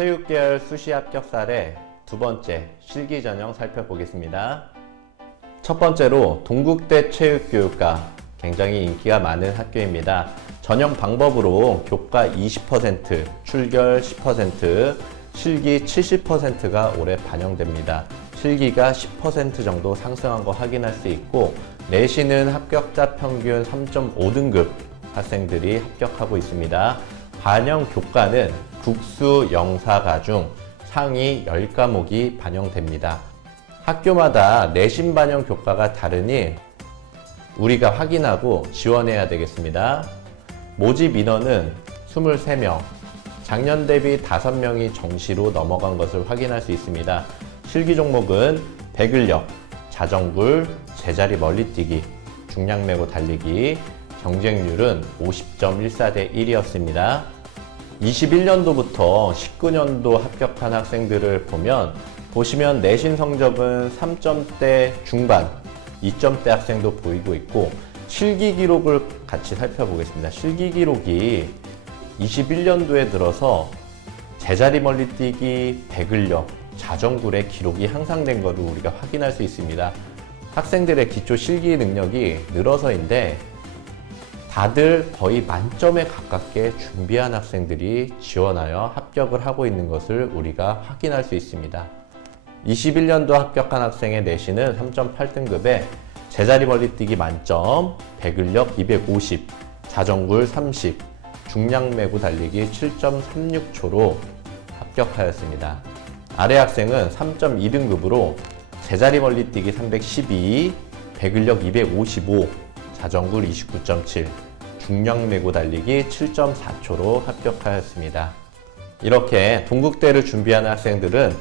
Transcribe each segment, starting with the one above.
체육계열 수시 합격 사례 두 번째 실기 전형 살펴보겠습니다. 첫 번째로 동국대 체육교육과 굉장히 인기가 많은 학교입니다. 전형 방법으로 교과 20%, 출결 10%, 실기 70%가 올해 반영됩니다. 실기가 10% 정도 상승한 거 확인할 수 있고, 내신은 합격자 평균 3.5등급 학생들이 합격하고 있습니다. 반영 교과는 국수, 영사가 중 상위 10과목이 반영됩니다. 학교마다 내신 반영 교과가 다르니 우리가 확인하고 지원해야 되겠습니다. 모집 인원은 23명, 작년 대비 5명이 정시로 넘어간 것을 확인할 수 있습니다. 실기 종목은 배근력, 자전굴, 제자리 멀리뛰기, 중량 메고 달리기, 경쟁률은 50.14대 1이었습니다. 21년도부터 19년도 합격한 학생들을 보시면 내신 성적은 3점대 중반, 2점대 학생도 보이고 있고, 실기 기록을 같이 살펴보겠습니다. 실기 기록이 21년도에 들어서 제자리 멀리뛰기, 배근력, 자전굴의 기록이 향상된 것을 우리가 확인할 수 있습니다. 학생들의 기초 실기 능력이 늘어서인데 다들 거의 만점에 가깝게 준비한 학생들이 지원하여 합격을 하고 있는 것을 우리가 확인할 수 있습니다. 21년도 합격한 학생의 내신은 3.8등급에 제자리 멀리뛰기 만점, 배근력 250, 자전굴 30, 중량 메고 달리기 7.36초로 합격하였습니다. 아래 학생은 3.2등급으로 제자리 멀리뛰기 312, 배근력 255, 자전굴 29.7, 중량 메고 달리기 7.4초로 합격하였습니다. 이렇게 동국대를 준비하는 학생들은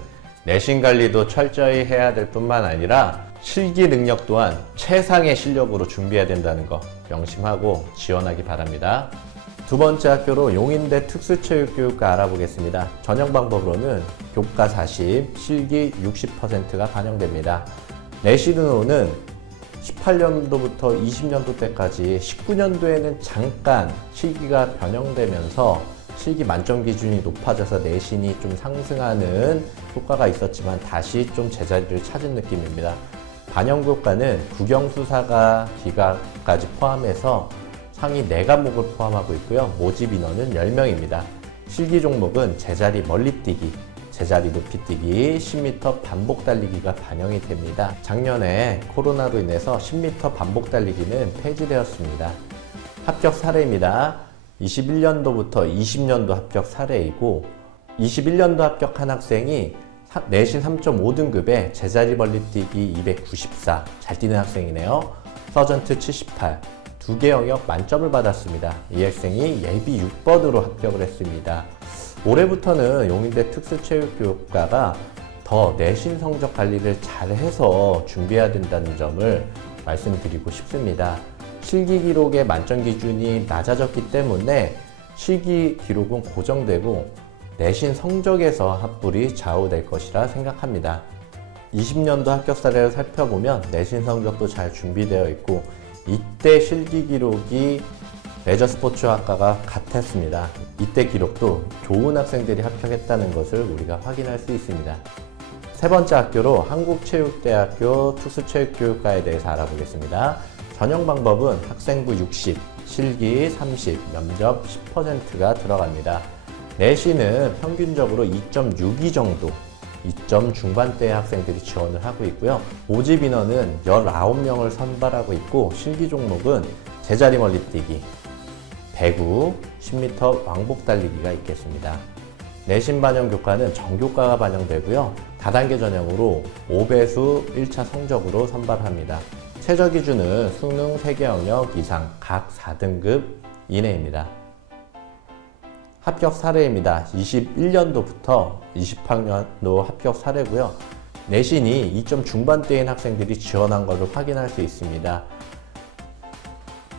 내신 관리도 철저히 해야 될 뿐만 아니라 실기 능력 또한 최상의 실력으로 준비해야 된다는 거 명심하고 지원하기 바랍니다. 두 번째 학교로 용인대 특수체육교육과 알아보겠습니다. 전형 방법으로는 교과 40, 실기 60%가 반영됩니다. 내신으로는 18년도부터 20년도 때까지 19년도에는 잠깐 실기가 변형되면서 실기 만점 기준이 높아져서 내신이 좀 상승하는 효과가 있었지만 다시 좀 제자리를 찾은 느낌입니다. 반영 교과는 국영수사가 기가까지 포함해서 상위 4과목을 포함하고 있고요. 모집 인원은 10명입니다. 실기 종목은 제자리 멀리뛰기, 제자리 높이뛰기, 10m 반복 달리기가 반영이 됩니다. 작년에 코로나로 인해서 10m 반복 달리기는 폐지되었습니다. 합격 사례입니다. 21년도부터 20년도 합격 사례이고, 21년도 합격한 학생이 내신 3.5등급에 제자리 멀리뛰기 294, 잘 뛰는 학생이네요. 서전트 78, 2개 영역 만점을 받았습니다. 이 학생이 예비 6번으로 합격을 했습니다. 올해부터는 용인대 특수체육교육과가 더 내신 성적 관리를 잘해서 준비해야 된다는 점을 말씀드리고 싶습니다. 실기 기록의 만점 기준이 낮아졌기 때문에 실기 기록은 고정되고 내신 성적에서 합불이 좌우될 것이라 생각합니다. 20년도 합격 사례를 살펴보면 내신 성적도 잘 준비되어 있고, 이때 실기 기록이 레저스포츠학과가 같았습니다. 이때 기록도 좋은 학생들이 합격했다는 것을 우리가 확인할 수 있습니다. 세 번째 학교로 한국체육대학교 특수체육교육과에 대해서 알아보겠습니다. 전형 방법은 학생부 60, 실기 30, 면접 10%가 들어갑니다. 내신은 평균적으로 2.62 정도, 2점 중반대의 학생들이 지원을 하고 있고요. 모집 인원은 19명을 선발하고 있고, 실기 종목은 제자리 멀리뛰기, 배구, 10m 왕복 달리기가 있겠습니다. 내신 반영 교과는 전교과가 반영되고요. 다단계 전형으로 5배수 1차 성적으로 선발합니다. 최저 기준은 수능 3개 영역 이상 각 4등급 이내입니다. 합격 사례입니다. 21년도부터 20학년도 합격 사례고요. 내신이 2점 중반대인 학생들이 지원한 것을 확인할 수 있습니다.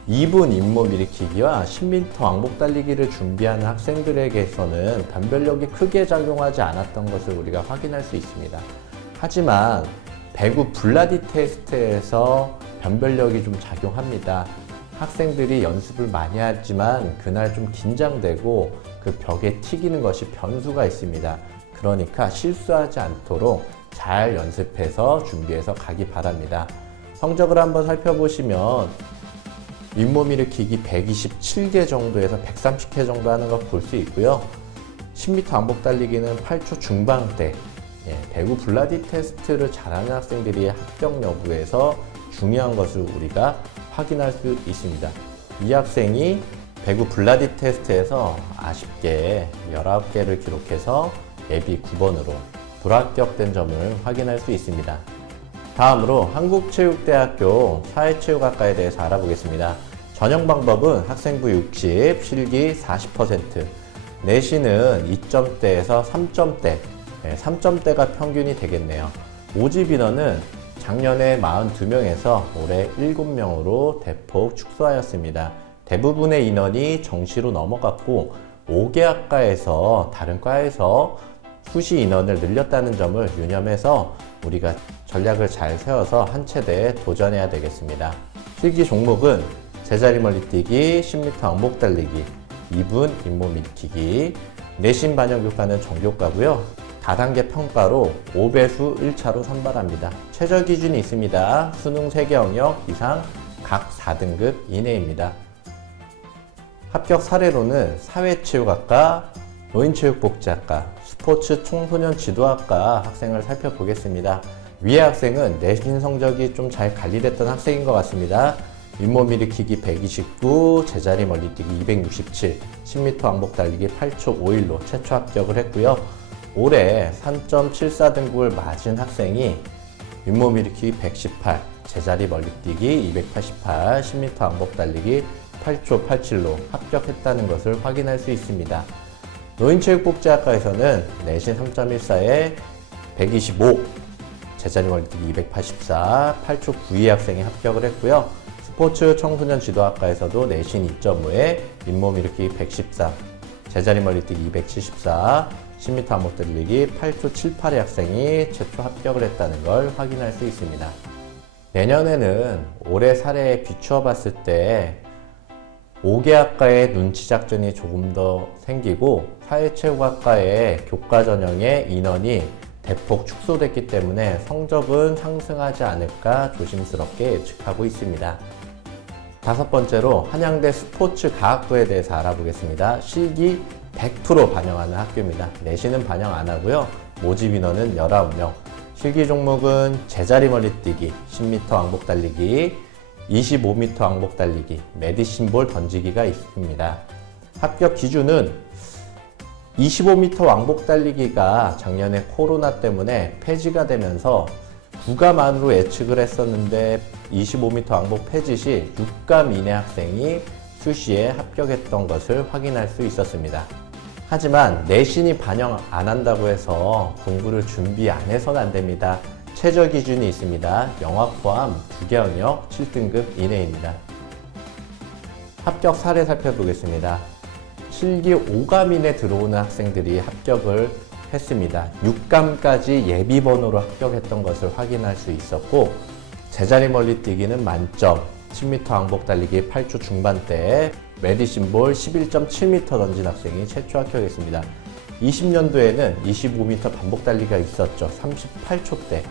2분 잇몸 일으키기와 10m 왕복 달리기를 준비하는 학생들에게서는 변별력이 크게 작용하지 않았던 것을 우리가 확인할 수 있습니다. 하지만 배구 블라디 테스트에서 변별력이 좀 작용합니다. 학생들이 연습을 많이 하지만 그날 좀 긴장되고 그 벽에 튀기는 것이 변수가 있습니다. 그러니까 실수하지 않도록 잘 연습해서 준비해서 가기 바랍니다. 성적을 한번 살펴보시면 윗몸 일으키기 127개 정도에서 130개 정도 하는 거 볼 수 있고요. 10m 왕복 달리기는 8초 중반대, 배구 블라디 테스트를 잘하는 학생들이 합격 여부에서 중요한 것을 우리가 확인할 수 있습니다. 이 학생이 배구 블라디 테스트에서 아쉽게 19개를 기록해서 예비 9번으로 불합격된 점을 확인할 수 있습니다. 다음으로 한국체육대학교 사회체육학과에 대해서 알아보겠습니다. 전형 방법은 학생부 60, 실기 40%, 내신은 2점대에서 3점대, 3점대가 평균이 되겠네요. 모집 인원은 작년에 42명에서 올해 7명으로 대폭 축소하였습니다. 대부분의 인원이 정시로 넘어갔고 5개 학과에서 다른 과에서 수시 인원을 늘렸다는 점을 유념해서 우리가 전략을 잘 세워서 한 체대에 도전해야 되겠습니다. 실기 종목은 제자리 멀리뛰기, 10m 왕복 달리기, 2분 잇몸 일으키기, 내신 반영 교과는 정교과고요. 다단계 평가로 5배수 1차로 선발합니다. 최저 기준이 있습니다. 수능 3개 영역 이상 각 4등급 이내입니다. 합격 사례로는 사회체육학과, 노인체육복지학과, 스포츠 청소년 지도학과 학생을 살펴보겠습니다. 위의 학생은 내신 성적이 좀 잘 관리됐던 학생인 것 같습니다. 윗몸 일으키기 129, 제자리 멀리뛰기 267, 10m 왕복 달리기 8초 51로 최초 합격을 했고요. 올해 3.74등급을 맞은 학생이 윗몸 일으키기 118, 제자리 멀리뛰기 288, 10m 왕복 달리기 8초 87로 합격했다는 것을 확인할 수 있습니다. 노인체육복지학과에서는 내신 3.14에 125, 제자리 멀리뛰기 284, 8초 92 학생이 합격을 했고요. 스포츠 청소년 지도학과에서도 내신 2.5에 윗몸 일으키기 113, 제자리 멀리뛰기 274, 10m 왕복 달리기 8초 78의 학생이 최초 합격을 했다는 걸 확인할 수 있습니다. 내년에는 올해 사례에 비추어 봤을 때 5개 학과의 눈치 작전이 조금 더 생기고 사회체육학과의 교과 전형의 인원이 대폭 축소됐기 때문에 성적은 상승하지 않을까 조심스럽게 예측하고 있습니다. 다섯 번째로 한양대 스포츠과학부에 대해서 알아보겠습니다. 실기 100% 반영하는 학교입니다. 내신은 반영 안 하고요. 모집 인원은 19명. 실기 종목은 제자리 멀리뛰기, 10m 왕복 달리기, 25m 왕복 달리기, 메디신볼 던지기가 있습니다. 합격 기준은 25m 왕복 달리기가 작년에 코로나 때문에 폐지가 되면서 9감안으로 예측을 했었는데 25m 왕복 폐지 시 6감 이내 학생이 수시에 합격했던 것을 확인할 수 있었습니다. 하지만 내신이 반영 안 한다고 해서 공부를 준비 안 해서는 안 됩니다. 최저 기준이 있습니다. 영어 포함 2개 영역 7등급 이내입니다. 합격 사례 살펴보겠습니다. 실기 5감 이내 들어오는 학생들이 합격을 했습니다. 6감까지 예비번호로 합격했던 것을 확인할 수 있었고 제자리 멀리뛰기는 만점, 10m 왕복 달리기 8초 중반대에 메디신볼 11.7m 던진 학생이 최초 합격했습니다. 20년도에는 25m 반복 달리기가 있었죠. 38초대.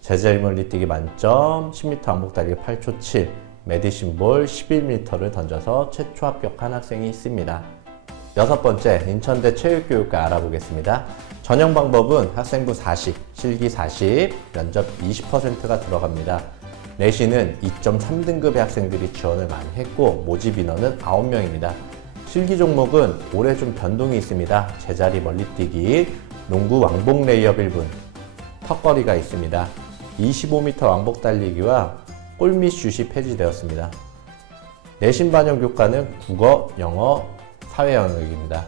제자리 멀리뛰기 만점, 10m 왕복 달리기 8초 7, 메디신볼 11m를 던져서 최초 합격한 학생이 있습니다. 여섯 번째, 인천대 체육교육과 알아보겠습니다. 전형 방법은 학생부 40, 실기 40, 면접 20%가 들어갑니다. 내신은 2.3등급의 학생들이 지원을 많이 했고 모집 인원은 9명입니다. 실기 종목은 올해 좀 변동이 있습니다. 제자리 멀리뛰기, 농구 왕복 레이업 1분, 턱걸이가 있습니다. 25m 왕복 달리기와 골밑슛이 폐지되었습니다. 내신 반영 교과는 국어, 영어, 사회 영역입니다.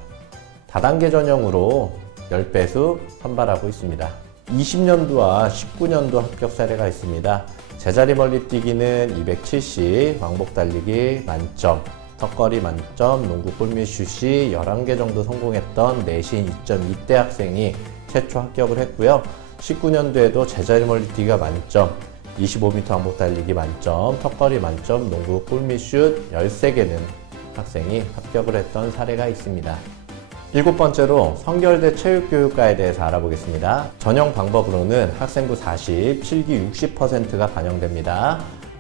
다단계 전형으로 10배수 선발하고 있습니다. 20년도와 19년도 합격 사례가 있습니다. 제자리 멀리뛰기는 270, 왕복 달리기 만점, 턱걸이 만점, 농구 골밑슛이 11개 정도 성공했던 내신 2.2대 학생이 최초 합격을 했고요. 19년도에도 제자리 멀리뛰기가 만점, 25m 왕복 달리기 만점, 턱걸이 만점, 농구 골밑슛 13개는 학생이 합격을 했던 사례가 있습니다. 7번째로 성결대 체육교육과에 대해서 알아보겠습니다. 전형 방법으로는 학생부 40, 실기 60%가 반영됩니다.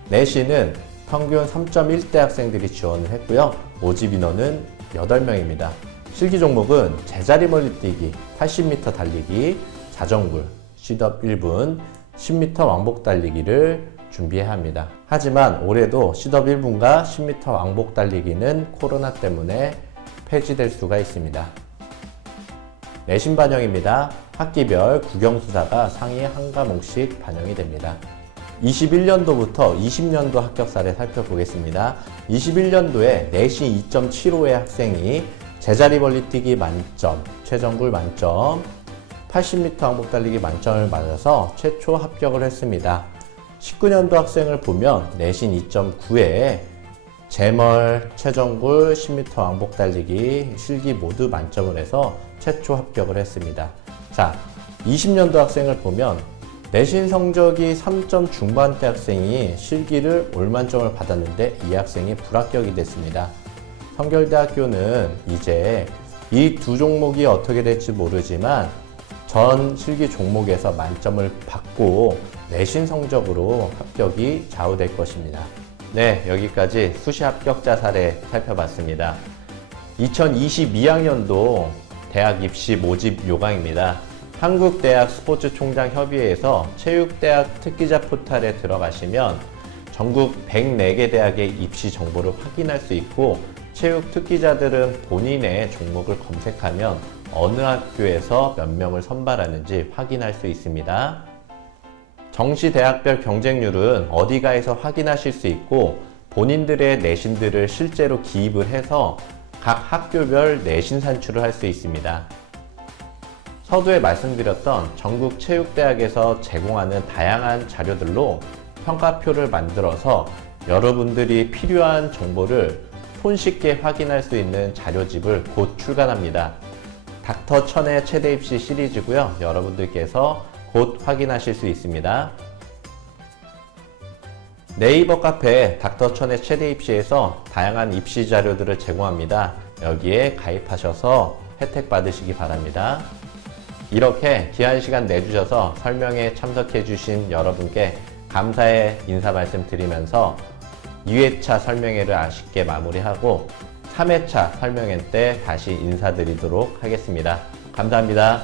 내신은 평균 3.1대 학생들이 지원을 했고요. 모집 인원은 8명입니다. 실기 종목은 제자리 멀리뛰기, 80m 달리기, 자전굴, 시덥 1분, 10m 왕복 달리기를 준비해야 합니다. 하지만 올해도 시덥 1분과 10m 왕복 달리기는 코로나 때문에 폐지될 수가 있습니다. 내신 반영입니다. 학기별 국영수사가 상위 한 과목씩 반영이 됩니다. 21년도부터 20년도 합격사를 살펴보겠습니다. 21년도에 내신 2.75의 학생이 제자리 멀리뛰기 만점, 최전굴 만점, 80m 왕복 달리기 만점을 맞아서 최초 합격을 했습니다. 19년도 학생을 보면 내신 2.9에 제멀, 최전굴, 10m 왕복 달리기, 실기 모두 만점을 해서 최초 합격을 했습니다. 자, 20년도 학생을 보면 내신 성적이 3점 중반대 학생이 실기를 올만점을 받았는데 이 학생이 불합격이 됐습니다. 성결대학교는 이제 이 두 종목이 어떻게 될지 모르지만 전 실기 종목에서 만점을 받고 내신 성적으로 합격이 좌우될 것입니다. 네, 여기까지 수시 합격자 사례 살펴봤습니다. 2022학년도 대학 입시 모집 요강입니다. 한국대학 스포츠총장협의회에서 체육대학 특기자 포탈에 들어가시면 전국 104개 대학의 입시 정보를 확인할 수 있고 체육 특기자들은 본인의 종목을 검색하면 어느 학교에서 몇 명을 선발하는지 확인할 수 있습니다. 정시 대학별 경쟁률은 어디가에서 확인하실 수 있고 본인들의 내신들을 실제로 기입을 해서 각 학교별 내신 산출을 할 수 있습니다. 서두에 말씀드렸던 전국 체육대학에서 제공하는 다양한 자료들로 평가표를 만들어서 여러분들이 필요한 정보를 손쉽게 확인할 수 있는 자료집을 곧 출간합니다. 닥터 천의 최대 입시 시리즈고요. 여러분들께서 곧 확인하실 수 있습니다. 네이버 카페 닥터 천의 최대 입시에서 다양한 입시 자료들을 제공합니다. 여기에 가입하셔서 혜택 받으시기 바랍니다. 이렇게 귀한 시간 내주셔서 설명에 참석해 주신 여러분께 감사의 인사 말씀 드리면서 2회차 설명회를 아쉽게 마무리하고 3회차 설명회 때 다시 인사드리도록 하겠습니다. 감사합니다.